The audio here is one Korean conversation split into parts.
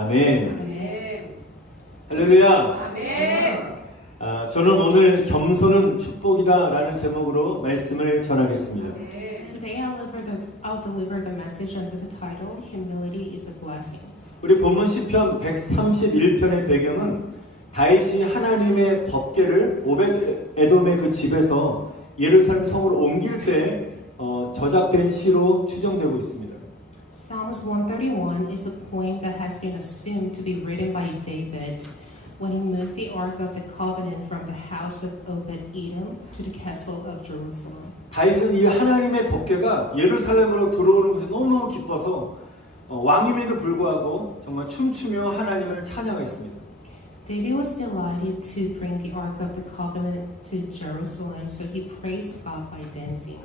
아멘. 할렐루야. 저는 오늘 겸손은 축복이다라는 제목으로 말씀을 전하겠습니다. Today I'll deliver the message under the title Humility is a Blessing. 우리 본문 시편 131편의 배경은 다윗이 하나님의 법궤를 오벳 에돔의 그 집에서 예루살렘 성으로 옮길 때 저작된 시로 추정되고 있습니다. Psalms 131 is a poem that has been assumed to be written by David when he moved the Ark of the Covenant from the house of Obed-Edom to the castle of Jerusalem. 다윗은 이 하나님의 법궤가 예루살렘으로 들어오는 것에 너무너무 기뻐서 왕임에도 불구하고 정말 춤추며 하나님을 찬양했습니다. David was delighted to bring the Ark of the Covenant to Jerusalem, so he praised God by dancing.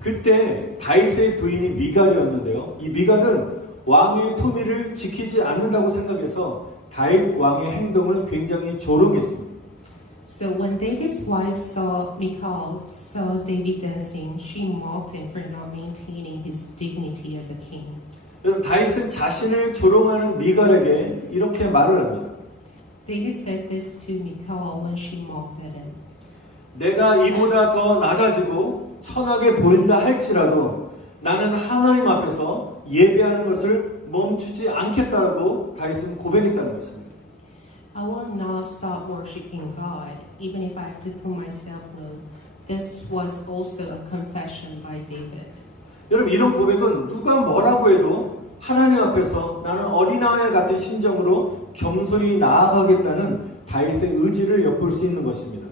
그때 다윗의 부인이 미갈이었는데요. 이 미갈은 왕의 품위를 지키지 않는다고 생각해서 다윗 왕의 행동을 굉장히 조롱했습니다. So when David's wife Michal saw David dancing, she mocked him for not maintaining his dignity as a king. 여러분, 다윗은 자신을 조롱하는 미갈에게 이렇게 말을 합니다. David said this to Michal when she mocked at him. 내가 이보다 더 낮아지고 천하게 보인다 할지라도 나는 하나님 앞에서 예배하는 것을 멈추지 않겠다라고 다윗은 고백했다는 것입니다. I will not stop worshiping God, even if I have to put myself low. This was also a confession by David. 여러분, 이런 고백은 누가 뭐라고 해도 하나님 앞에서 나는 어린아이 같은 심정으로 겸손히 나아가겠다는 다윗의 의지를 엿볼 수 있는 것입니다.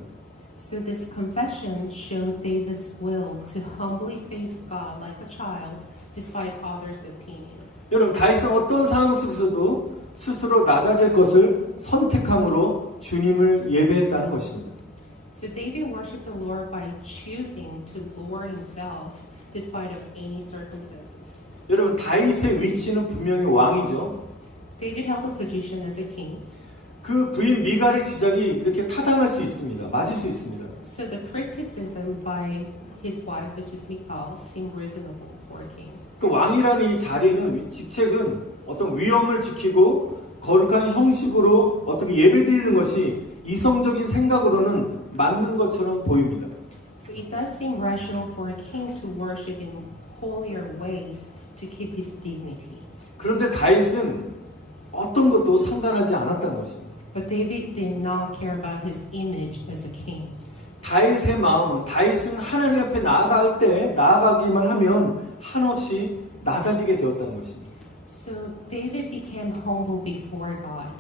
So this confession showed David's will to humbly face God like a child, despite others' opinion. 여러분, 다윗은 어떤 상황 속에서도 스스로 낮아질 것을 선택함으로 주님을 예배했다는 것입니다. So David worshipped the Lord by choosing to lower himself, despite of any circumstances. 여러분, 다윗의 위치는 분명히 왕이죠. David held a position as a king. 그 부인 미갈의 지적이 이렇게 타당할 수 있습니다. 맞을 수 있습니다. So the criticism by his wife, which is Michal, seemed reasonable for a king. 그 왕이라는 이 자리는 직책은 어떤 위엄을 지키고 거룩한 형식으로 어떻게 예배드리는 것이 이성적인 생각으로는 맞는 것처럼 보입니다. So it does seem rational for a king to worship in holier ways to keep his dignity. 그런데 다윗은 어떤 것도 상관하지 않았다는 것입니다. But David did not care about his image as a king. 다윗의 마음은 다윗은 하나님 앞에 나아가기만 하면 한없이 낮아지게 되었다는 것입니다. So David became humble before God.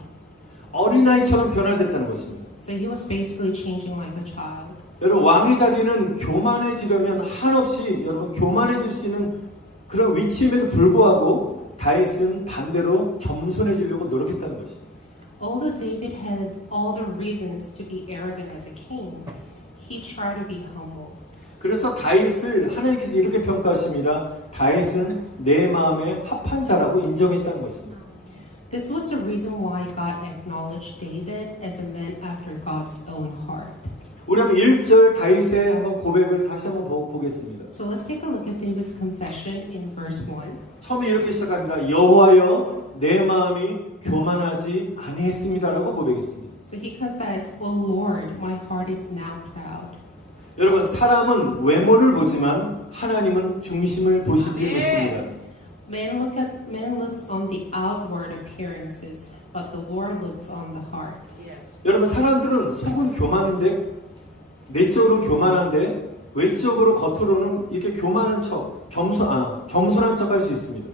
어린아이처럼 변화됐다는 것입니다. So he was basically changing like a child. 여러분, 왕의 자리는 교만해지려면 한없이 여러분 교만해질 수 있는 그런 위치임에도 불구하고 다윗은 반대로 겸손해지려고 노력했다는 것입니다. Although David had all the reasons to be arrogant as a king, he tried to be humble. 그래서 다윗을 하나님께서 이렇게 평가하십니다. 다윗은 내 마음에 합한 자라고 인정했다는 것입니다. This was the reason why God acknowledged David as a man after God's own heart. 우리 한번 1절 다윗의 한번 고백을 다시 한번 보겠습니다. So let's take a look at David's confession in verse 1. 처음에 이렇게 시작합니다. 여호와여 내 마음이 교만하지 아니했습니다라고 고백했습니다. So he confessed, "O Lord, my heart is now proud." 여러분, 사람은 외모를 보지만 하나님은 중심을 보실 줄 믿습니다. Man looks on the outward appearances, but the Lord looks on the heart. 여러분, 사람들은 속은 교만한데 내적으로 교만한데 외적으로 겉으로는 이렇게 교만한 척, 겸손한 척 할 수 있습니다.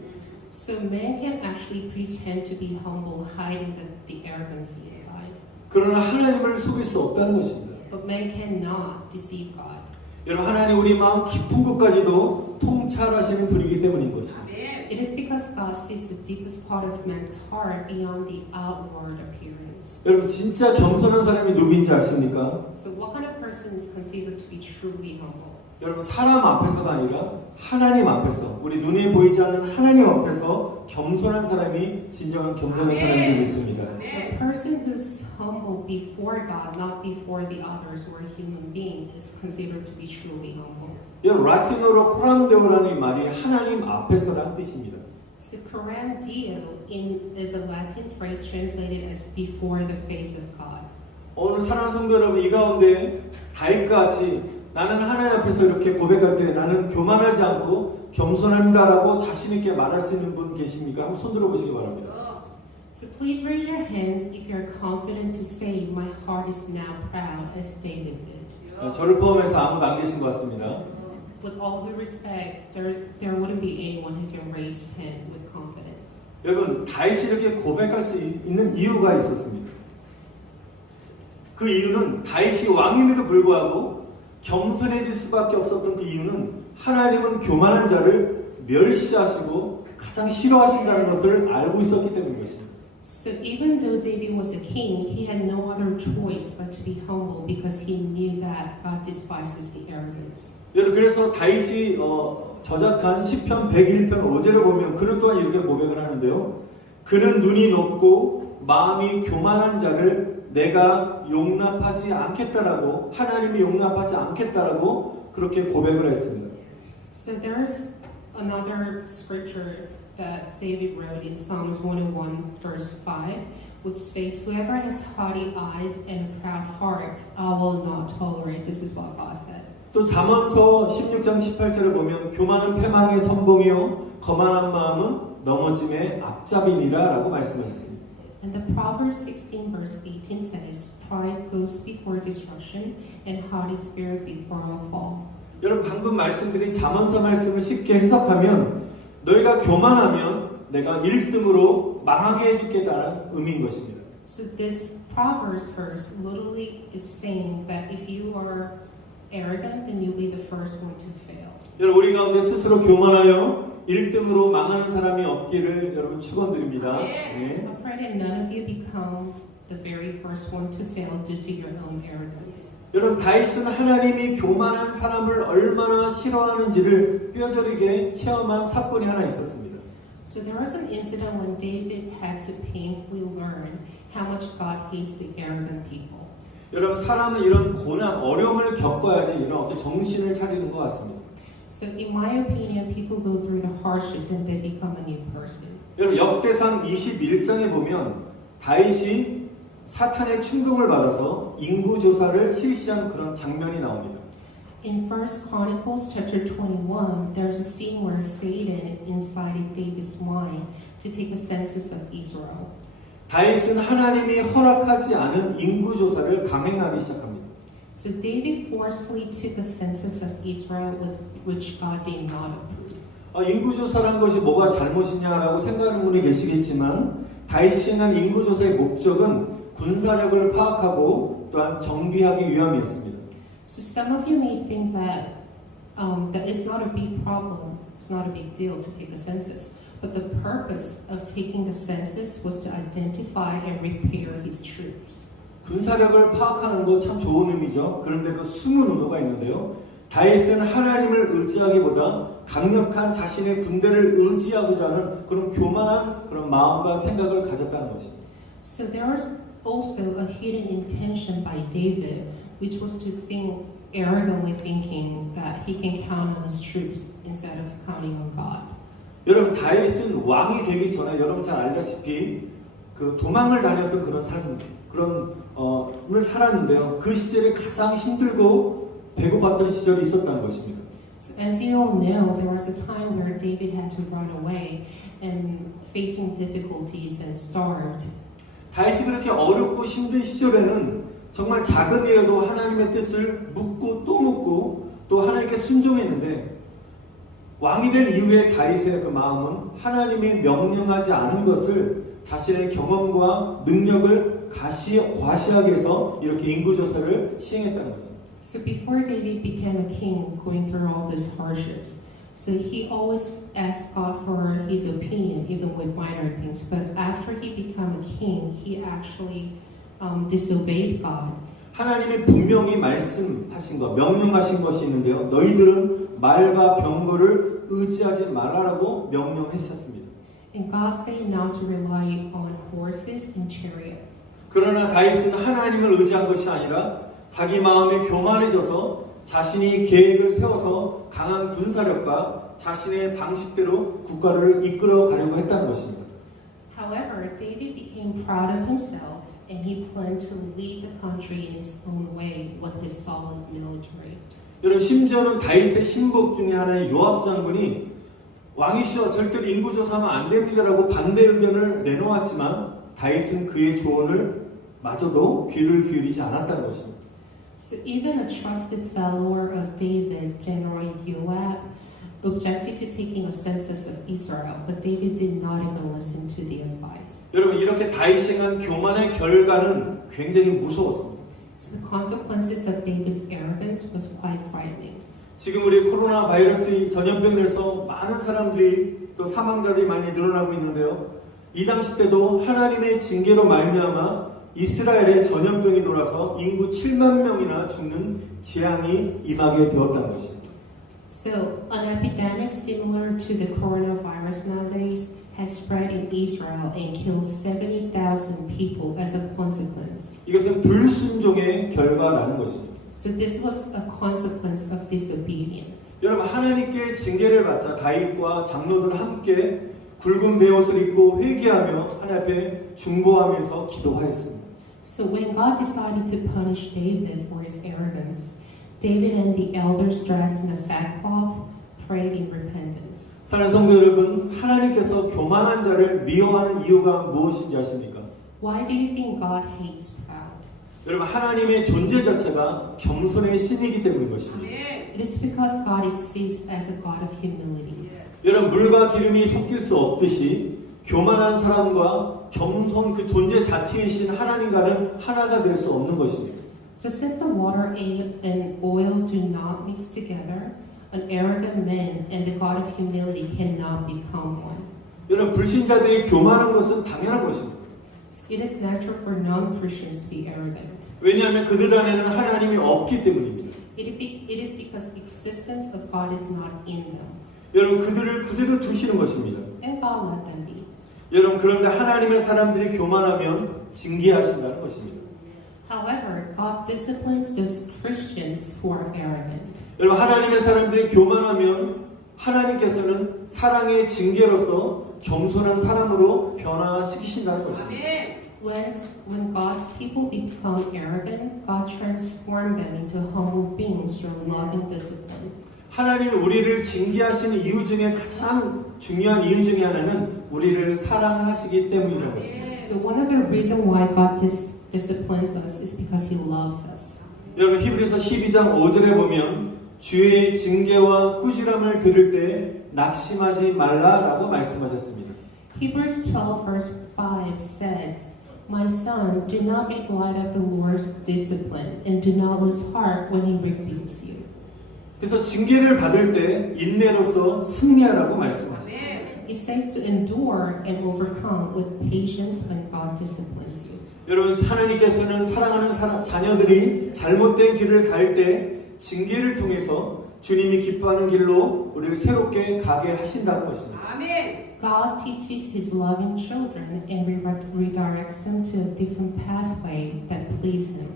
So man can actually pretend to be humble, hiding the arrogance inside. 그러나 하나님을 속일 수 없다는 것입니다. But man cannot deceive God. 여러분, 하나님 우리 마음 깊은 곳까지도 통찰하시는 분이기 때문인 것입니다. It is because God sees the deepest part of man's heart beyond the outward appearance. 여러분, 진짜 겸손한 사람이 누구인지 아십니까? So what kind of person is considered to be truly humble? 여러분, 사람 앞에서가 아니라 하나님 앞에서, 우리 눈에 보이지 않는 하나님 앞에서 겸손한 사람이 진정한 겸손한 사람인 줄 믿습니다. So a person who's humble before God, not before the others or a human being, is considered to be truly humble. 여러분, 라틴어로 코람데오라는 말이 하나님 앞에서라는 뜻입니다. So is a Latin phrase translated as before the face of God. 오늘 사랑하는 성도 여러분, 이 가운데 다윗과 같이 나는 하나님 앞에서 이렇게 고백할 때 나는 교만하지 않고 겸손합니다라고 자신 있게 말할 수 있는 분 계십니까? 한번 손 들어보시기 바랍니다. So please raise your hands if you're confident to say, "My heart is now proud," as David did. 저를 포함해서 아무도 안 계신 것 같습니다. With all due respect, there wouldn't be anyone who can raise his hand with confidence. 여러분, 다윗이 이렇게 고백할 수 있는 이유가 있었습니다. 그 이유는 다윗이 왕임에도 불구하고 겸손해질 수밖에 없었던 그 이유는 하나님은 교만한 자를 멸시하시고 가장 싫어하신다는 것을 알고 있었기 때문인 것입니다. So even though David was a king, he had no other choice but to be humble because he knew that God despises the arrogance. 여러분, 그래서 다윗이 저작한 시편 101편 5절을 보면 그는 또한 이렇게 고백을 하는데요. 그는 눈이 높고 마음이 교만한 자를 내가 용납하지 않겠다라고, 하나님이 용납하지 않겠다라고 그렇게 고백을 했습니다. So there's another scripture that David wrote in Psalms 101 verse 5, which says, "Whoever has haughty eyes and a proud heart, I will not tolerate." This is what God said. 또 잠언서 16장 18절을 보면 교만은 패망의 선봉이요 거만한 마음은 넘어짐의 앞잡이니라라고 말씀하셨습니다. And the Proverbs 16 verse 18 says, "Pride goes before destruction, and haughty spirit before a fall." 여러분, 방금 말씀드린 잠언서 말씀을 쉽게 해석하면 너희가 교만하면 내가 1등으로 망하게 해주겠다는 의미인 것입니다. So this Proverbs verse literally is saying that if you are arrogant, then you'll be the first one to fail. 여러분, 우리 가운데 스스로 교만하여 1등으로 망하는 사람이 없기를 여러분 축원드립니다. 네. I pray that none of you become the very first one to fail due to your own arrogance. 여러분, 다윗은 하나님이 교만한 사람을 얼마나 싫어하는지를 뼈저리게 체험한 사건이 하나 있었습니다. So there was an incident when David had to painfully learn how much God hates the arrogant people. 여러분, 사람은 이런 고난, 어려움을 겪어야지 이런 어떤 정신을 차리는 것 같습니다. So in my opinion, people go through the hardship and they become a new person. 여러분, 역대상 21장에 보면 다윗이 사탄의 충동을 받아서 인구 조사를 실시한 그런 장면이 나옵니다. In 1 Chronicles chapter 21, there's a scene where Satan incited David's mind to take a census of Israel. 다윗은 하나님이 허락하지 않은 인구 조사를 강행하기 시작합니다. So David forcefully took a census of Israel which God did not approve. 인구 조사란 것이 뭐가 잘못이냐라고 생각하는 분이 계시겠지만 다윗이 행한 인구 조사의 목적은 군사력을 파악하고 또한 정비하기 위함이었습니다. So some of you may think that that it's not a big problem, it's not a big deal to take a census, but the purpose of taking the census was to identify and repair his troops. 군사력을 파악하는 거 참 좋은 의미죠. 그런데 그 숨은 의도가 있는데요. 다윗은 하나님을 의지하기보다 강력한 자신의 군대를 의지하고자 하는 그런 교만한 그런 마음과 생각을 가졌다는 것입니다. So there was also a hidden intention by David, which was to think arrogantly thinking that he can count on his troops instead of counting on God. 여러분, 다윗은 왕이 되기 전에 여러분 잘 알다시피 그 도망을 다녔던 그런 삶, 을 살았는데요. 그 시절이 가장 힘들고 배고팠던 시절이 있었다는 것입니다. So as you all know, there was a time where David had to run away and facing difficulties and starved. 다윗이 그렇게 어렵고 힘든 시절에는 정말 작은 일에도 하나님의 뜻을 묻고 또 묻고 또 하나님께 순종했는데 왕이 된 이후에 다윗의 그 마음은 하나님이 명령하지 않은 것을 자신의 경험과 능력을 과시하기 위해서 이렇게 인구조사를 시행했다는 거죠. So before David became a king, going through all these hardships, so he always asked God for his opinion, even with minor things. But after he became a king, he actually disobeyed God. 하나님이 분명히 말씀하신 것, 명령하신 것이 있는데요. 너희들은 말과 병거를 의지하지 말라라고 명령했었습니다. And God said not to rely on horses and chariots. 그러나 다윗은 하나님을 의지한 것이 아니라 자기 마음이 교만해져서 자신이 계획을 세워서 강한 군사력과 자신의 방식대로 국가를 이끌어 가려고 했다는 것입니다. However, David became proud of himself and he planned to lead the country in his own way with his solid military. 여러분 심지어는 다윗의 신복 중에 하나인 요압 장군이 왕이시여 절대로 인구 조사하면 안 됩니다라고 반대 의견을 내놓았지만 다윗은 그의 조언을 마저도 귀를 기울이지 않았다는 것입니다. So even a trusted follower of David, General Joab, objected to taking a census of Israel, but David did not even listen to the advice. 여러분 이렇게 다윗이 행한 교만의 결과는 굉장히 무서웠습니다. So the consequences of David's arrogance was quite frightening. 지금 우리 코로나 바이러스 전염병에서 많은 사람들이 또 사망자들이 많이 늘어나고 있는데요. 이 당시 때도 하나님의 징계로 말미암아 이스라엘에 전염병이 돌아서 인구 7만 명이나 죽는 재앙이 임하게 되었다는 것입니다. Still, an epidemic similar to the coronavirus nowadays has spread in Israel and killed 70,000 people as a consequence. 이것은 불순종의 결과라는 것입니다. So this was a consequence of disobedience. 여러분 하나님께 징계를 받자 다윗과 장로들 함께 굵은 베옷을 입고 회개하며 하나님 앞에 중보하면서 기도하였습니다. So when God decided to punish David for his arrogance, David and the elders dressed in a sackcloth prayed in repentance. 사랑하는 성도 여러분, 하나님께서 교만한 자를 미워하는 이유가 무엇인지 아십니까? Why do you think God hates proud? 여러분 하나님의 존재 자체가 겸손의 신이기 때문인 것입니다. It is because God exists as a God of humility. 여러분 물과 기름이 섞일 수 없듯이 교만한 사람과 겸손 그 존재 자체이신 하나님과는 하나가 될 수 없는 것입니다. Just as the water and oil do not mix together, an arrogant man and the God of humility cannot become one. 여러분 불신자들이 교만한 것은 당연한 것입니다. It is natural for non-Christians to be arrogant. 왜냐하면 그들 안에는 하나님이 없기 때문입니다. It is because the existence of God is not in them. 여러분 그들을 그대로 두시는 것입니다. And God let them be. 여러분 그런데 하나님의 사람들이 교만하면 징계하신다는 것입니다. However, God disciplines those Christians who are arrogant. 여러분 하나님의 사람들이 교만하면 하나님께서는 사랑의 징계로서 겸손한 사람으로 변화시키신다는 것입니다. When God's people become arrogant, God transforms them into humble beings through loving discipline. 하나님이 우리를 징계하시는 이유 중에 가장 중요한 이유 중에 하나는 우리를 사랑하시기 때문이라는 것입니다. So one of the reasons why God disciplines us is because He loves us. 여러분 히브리서 12장 5절에 보면 주의 징계와 꾸지람을 들을 때 낙심하지 말라라고 말씀하셨습니다. Hebrews 12 verse 5 says, My son, do not make light of the Lord's discipline and do not lose heart when He rebukes you. 그래서 징계를 받을 때 인내로서 승리하라고 말씀하셨습니다. It says to endure and overcome with patience when God disciplines you. 여러분 하나님께서는 사랑하는 자녀들이 잘못된 길을 갈 때 징계를 통해서 주님이 기뻐하는 길로 우리를 새롭게 가게 하신다는 것입니다. God teaches His loving children and redirects them to a different pathway that please Him.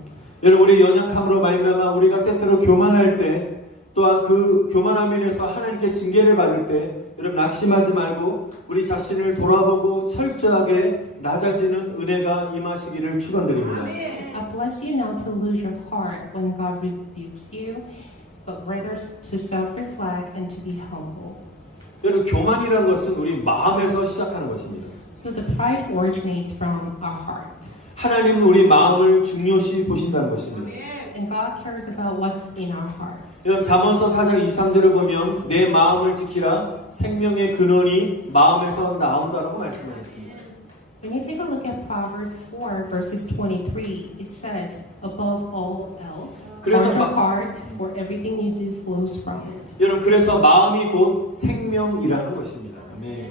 여러분 우리 연약함으로 말미암아 우리가 때때로 교만할 때 또한 그 교만함 인해서 하나님께 징계를 받을 때 여러분 낙심하지 말고 우리 자신을 돌아보고 철저하게 낮아지는 은혜가 임하시기를 축원드립니다. I bless you not to lose your heart when God rebukes you, but rather to self-reflect and to be humble. 여러분 교만이라는 것은 우리 마음에서 시작하는 것입니다. So the pride originates from our heart. 하나님은 우리 마음을 중요시 보신다는 것입니다. And God cares about what's in our hearts. 여러분 잠언서 4장 23절을 보면 내 마음을 지키라 생명의 근원이 마음에서 나온다라고 말씀하셨습니다. When you take a look at Proverbs 4 verses 23, it says, above all else, guard your heart, for everything you do flows from it. 여러분 그래서 마음이 곧 생명이라는 것입니다. 아멘.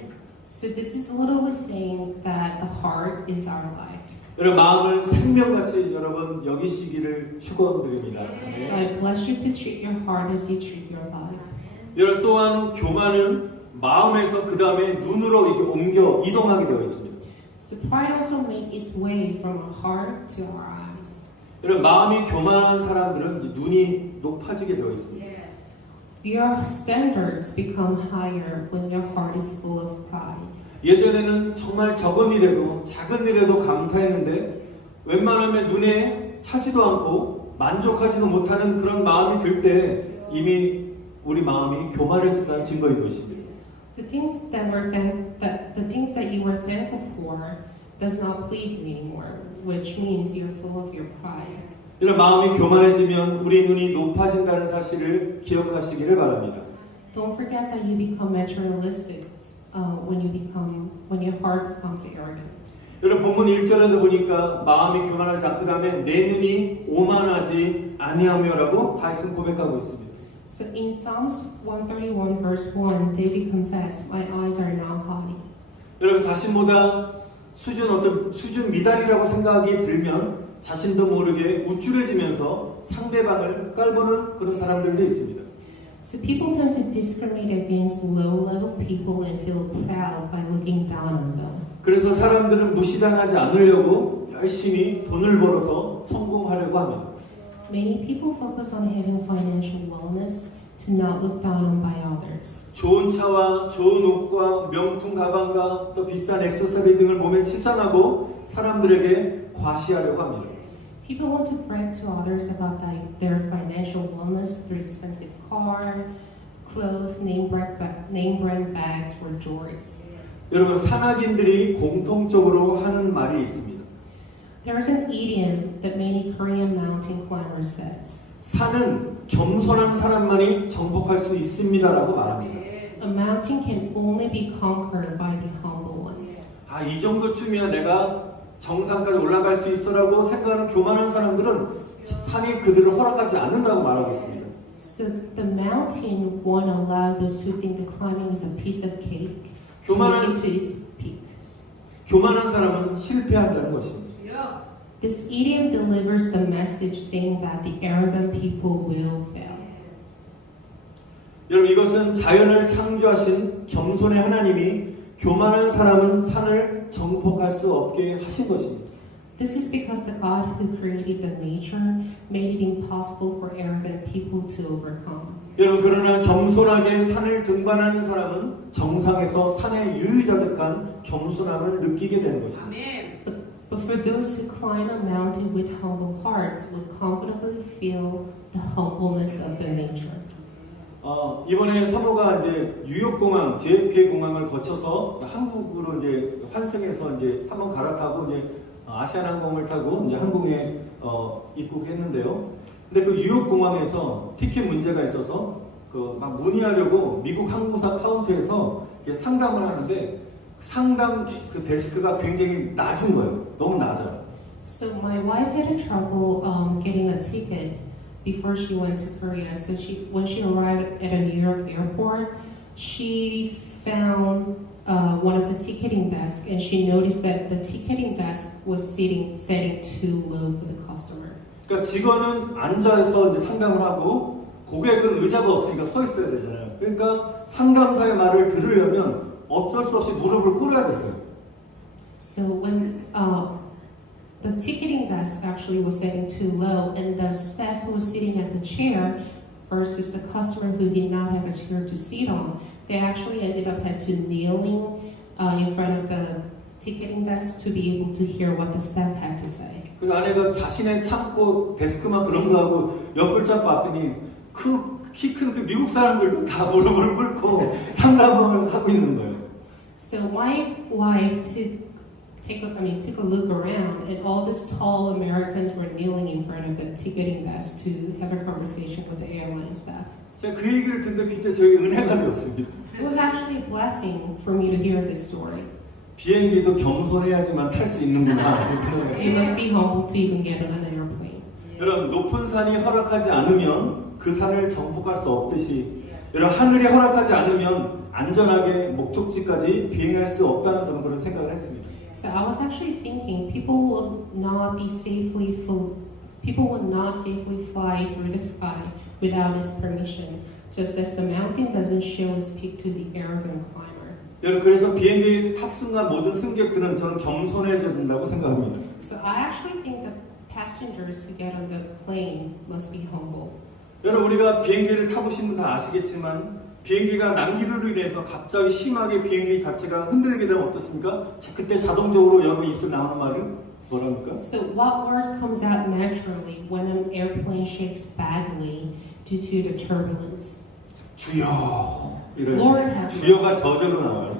So this is literally saying that the heart is our life. 여러분 마음을 생명같이 여러분 여기시기를 축원드립니다. So I bless you to treat your heart as you treat your life. 여러분 또한 교만은 마음에서 그 다음에 눈으로 이렇게 옮겨 이동하게 되어 있습니다. So pride also makes its way from our heart to our eyes. 여러분 마음이 교만한 사람들은 눈이 높아지게 되어 있습니다. Your standards become higher when your heart is full of pride. 예전에는 정말 적은 일에도 작은 일에도 감사했는데 웬만하면 눈에 차지도 않고 만족하지도 못하는 그런 마음이 들 때 이미 우리 마음이 교만해졌다는 증거인 것입니다. The things that you were thankful for does not please you anymore, which means you're full of your pride. 이런 마음이 교만해지면 우리 눈이 높아진다는 사실을 기억하시기를 바랍니다. Don't forget that you become materialistic when your heart becomes arrogant. 여러분 본문 1절에도 보니까 마음이 교만하지 않고 그다음에 내 눈이 오만하지 아니하며라고 다윗은 고백하고 있습니다. So in Psalms 131 verse 1, David confessed, "My eyes are not haughty." 여러분 자신보다 수준 미달이라고 생각이 들면 자신도 모르게 우쭐해지면서 상대방을 깔보는 그런 사람들도 있습니다. So people tend to discriminate against low-level people and feel proud by looking down on them. 그래서 사람들은 무시당하지 않으려고 열심히 돈을 벌어서 성공하려고 합니다. Many people focus on having financial wellness to not look down on by others. 좋은 차와 좋은 옷과 명품 가방과 또 비싼 액세서리 등을 몸에 칭찬하고 사람들에게 과시하려고 합니다. People want to brag to others about their financial wellness through expensive car, clothes, name brand bags, or jewelries. 여러분 산악인들이 공통적으로 하는 말이 있습니다. There is an idiom that many Korean mountain climbers says. 산은 겸손한 사람만이 정복할 수 있습니다라고 말합니다. A mountain can only be conquered by the humble ones. 아, 이 정도쯤이야 내가 정상까지 올라갈 수 있어라고 생각하는 교만한 사람들은 산이 그들을 허락하지 않는다고 말하고 있습니다. So the mountain won't allow those who think the climbing is a piece of cake to make it to its peak. 교만한 사람은 실패한다는 것입니다. This idiom delivers the message saying that the arrogant people will fail. 여러분 이것은 자연을 창조하신 겸손의 하나님이 교만한 사람은 산을 정복할 수 없게 하신 것입니다. This is because the God who created the nature made it impossible for arrogant people to overcome. 여러분 그러나 겸손하게 산을 등반하는 사람은 정상에서 산의 유유자적한 겸손함을 느끼게 되는 것입니다. But for those who climb a mountain with humble hearts will confidently feel the humbleness of the nature. 이번에 사모가 이제 뉴욕 공항, JFK 공항을 거쳐서 한국으로 이제 환승해서 이제 한번 갈아타고 이제 아시아나항공을 타고 이제 한국에 입국했는데요. 근데 그 뉴욕 공항에서 티켓 문제가 있어서 그 막 문의하려고 미국 항공사 카운터에서 상담을 하는데 상담 그 데스크가 굉장히 낮은 거예요. 너무 낮아요. So my wife had trouble getting a ticket before she went to Korea. So when she arrived at a New York airport, she found one of the ticketing desks, and she noticed that the ticketing desk was setting too low for the customer. 그러니까 직원은 앉아서 이제 상담을 하고 고객은 의자가 없으니까 서 있어야 되잖아요. 그러니까 상담사의 말을 들으려면 어쩔 수 없이 무릎을 꿇어야 됐어요. So when the ticketing desk actually was setting too low, and the staff who was sitting at the chair versus the customer who did not have a chair to sit on, they actually ended up had to kneeling in front of the ticketing desk to be able to hear what the staff had to say. 그 아내가 자신의 창고 데스크만 그런 거 하고 옆을 쫙 봤더니 키 큰 그 미국 사람들도 다 무릎을 꿇고 상담을 하고 있는 거예요. So my wife took a look around, and all these tall Americans were kneeling in front of the ticketing desk to have a conversation with the airline staff. 제가 그 얘기를 듣는데 굉장히 저에게 은혜가 되었습니다. It was actually a blessing for me to hear this story. 비행기도 겸손해야지만 탈 수 있는구나 이렇게 You 생각했어요. must be humble to even get on an airplane. 여러분 높은 산이 허락하지 않으면 그 산을 정복할 수 없듯이 여러분 하늘이 허락하지 않으면 안전하게 목적지까지 비행할 수 없다는 저는 그런 생각을 했습니다. So I was actually thinking people will not safely fly through the sky without his permission, just as the mountain doesn't show its peak to the arrogant climber. 여러분 그래서 비행기 탑승한 모든 승객들은 저는 겸손해져야 된다고 생각합니다. So I actually think the passengers who get on the plane must be humble. 여러분 우리가 비행기를 타보신 분 다 아시겠지만 비행기가 난기류로 인해서 갑자기 심하게 비행기 자체가 흔들리게 되면 어떻습니까? 그때 자동적으로 여러분 입술 나오는 말이 뭐랍니까? So what words comes out naturally when an airplane shakes badly due to the turbulence? 주여 이런 Lord have 주여가 저절로 나와요.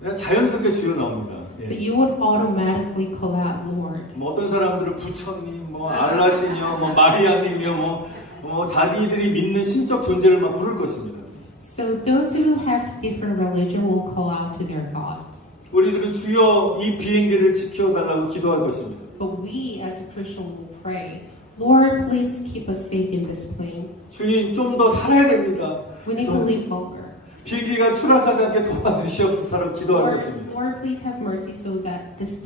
그냥 자연스럽게 주여 나옵니다. So 예. you would automatically call out Lord. 뭐 어떤 사람들은 부처님, 뭐 알라신이요, 뭐 마리아님이요, 뭐 자기들이 믿는 신적 존재를 막 부를 것입니다. So those who have different religion will call out to their gods. 우리들은 주여 이 비행기를 지켜달라고 기도할 것입니다. But we as a Christian will pray, Lord, please keep us safe in this plane. 주님 좀 더 살아야 됩니다. We need to live longer. 비행기가 추락하지 않게 도와주시옵소서라고 기도할 것입니다. Lord, please have mercy so that this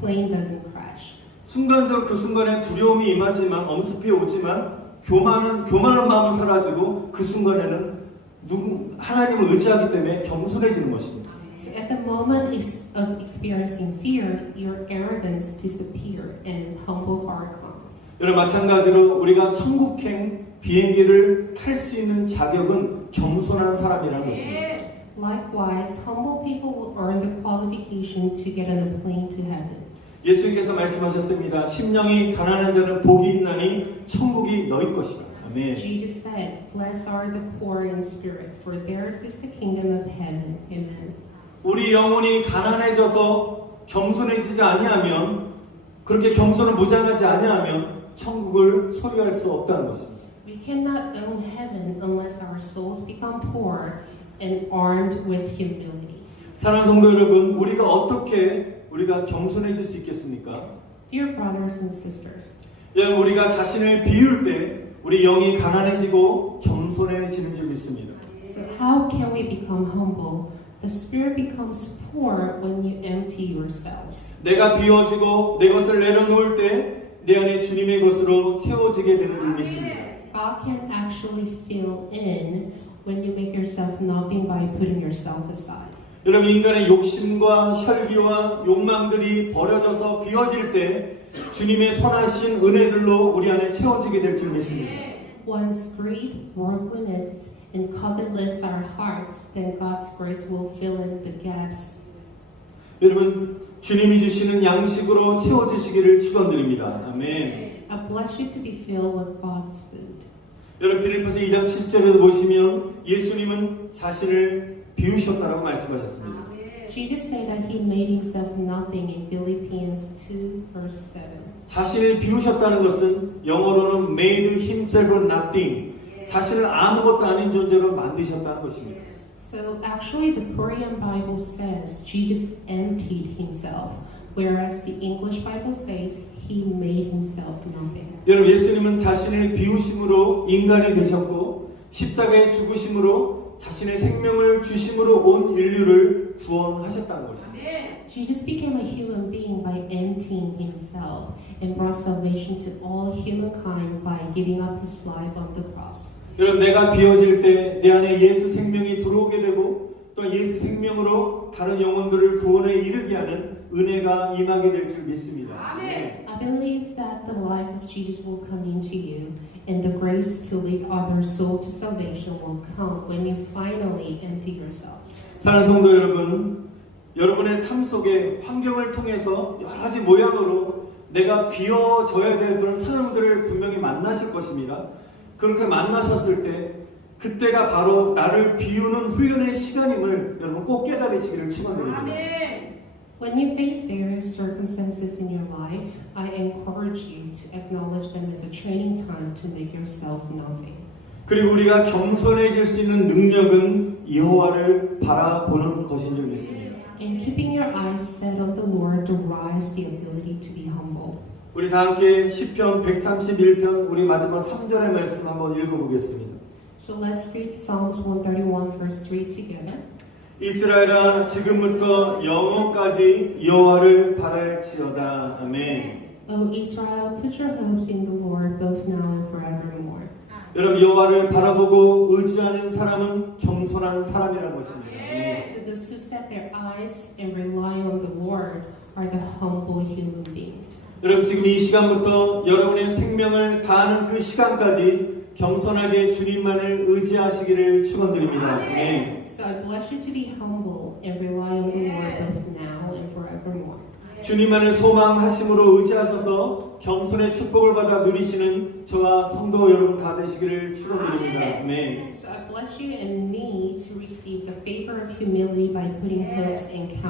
plane doesn't crash. 순간적으로 그 순간에 두려움이 임하지만 엄습해 오지만 교만한 마음은 사라지고 그 순간에는 하나님을 의지하기 때문에 겸손해지는 것입니다. So at the moment of experiencing fear, your arrogance disappears and humble heart comes. 여러분 마찬가지로 우리가 천국행 비행기를 탈 수 있는 자격은 겸손한 사람이라는 것입니다. Likewise, humble people will earn the qualification to get on a plane to heaven. 예수님께서 말씀하셨습니다. 심령이 가난한 자는 복이 있나니 천국이 너희 것이라. 아멘. Jesus said, "Blessed are the poor in spirit, for theirs is the kingdom of heaven." Amen. 우리 영혼이 가난해져서 겸손해지지 아니하면 그렇게 겸손을 무장하지 아니하면 천국을 소유할 수 없다는 것입니다. We cannot own heaven unless our souls become poor and armed with humility. 사랑하는 성도 여러분, 우리가 겸손해질 수 있겠습니까? Dear brothers and sisters, 여러분 우리가 자신을 비울 때 우리 영이 가난해지고 겸손해지는 줄 믿습니다. so how can we become humble? The spirit becomes poor when you empty yourselves. 내가 비워지고 내 것을 내려놓을 때 내 안에 주님의 것으로 채워지게 되는 줄 믿습니다. God can actually fill in when you make yourself nothing by putting yourself aside. 여러분 인간의 욕심과 혈기와 욕망들이 버려져서 비워질 때 주님의 선하신 은혜들로 우리 안에 채워지게 될 줄 믿습니다. Once greed, worldliness, and covet lifts our hearts, then God's grace will fill in the gaps. 여러분 주님이 주시는 양식으로 채워지시기를 축원드립니다. 아멘. I bless you to be filled with God's food. 여러분 빌립보서 2장 7절에도 보시면 예수님은 자신을 비우셨다라고 말씀하셨습니다. Jesus said that he made himself nothing in Philippians 2 verse 7. 자신을 비우셨다는 것은 영어로는 made himself nothing. 자신을 아무것도 아닌 존재로 만드셨다는 것입니다. So actually the Korean Bible says Jesus emptied himself, whereas the English Bible says he made himself nothing. 여러분 예수님은 자신을 비우심으로 인간이 되셨고 십자가의 죽으심으로 자신의 생명을 주심으로 온 인류를 구원하셨다는 것입니다. Jesus became a human being by emptying himself and brought salvation to all humankind by giving up his life on the cross. 여러분 내가 비워질 때 내 안에 예수 생명이 들어오게 되고 또 예수 생명으로 다른 영혼들을 구원에 이르게 하는 은혜가 임하게 될 줄 믿습니다. 아멘. I believe that the life of Jesus will come into you and the grace to lead other souls to salvation will come when you finally empty yourselves. 사랑하는 성도 여러분, 여러분의 삶 속에 환경을 통해서 여러 가지 모양으로 내가 비워져야 될 그런 상황들을 분명히 만나실 것입니다. 그렇게 만나셨을 때 그때가 바로 나를 비우는 훈련의 시간임을 여러분 꼭 깨달으시기를 축원드립니다. When you face various circumstances in your life, I encourage you to acknowledge them as a training time to make yourself nothing. 그리고 우리가 겸손해질 수 있는 능력은 여호와를 바라보는 것인 줄 믿습니다. And keeping your eyes set on the Lord derives the ability to be humble. 우리 다 함께 시편 131편 우리 마지막 3절의 말씀 한번 읽어보겠습니다. So let's read Psalms 131 verse 3 together. 이스라엘아 지금부터 영원까지 여호와를 바랄지어다. 아멘. O Israel, put your hopes in the Lord both now and forevermore. 여러분 여호와를 바라보고 의지하는 사람은 겸손한 사람이라는 것입니다. 아멘. So those who set their eyes and rely on the Lord are are the humble human beings. 여러분 지금 이 시간부터 여러분의 생명을 다하는 그 시간까지 겸손하게 주님만을 의지하시기를 축원드립니다. 네. So I bless you to be humble and rely on the Lord both now and forevermore. 주님만을 소망하심으로 의지하셔서 겸손의 축복을 받아 누리시는 저와 성도 여러분 다 되시기를 축원드립니다. 아멘. So I bless you and me to receive the favor of humility by putting hopes and counting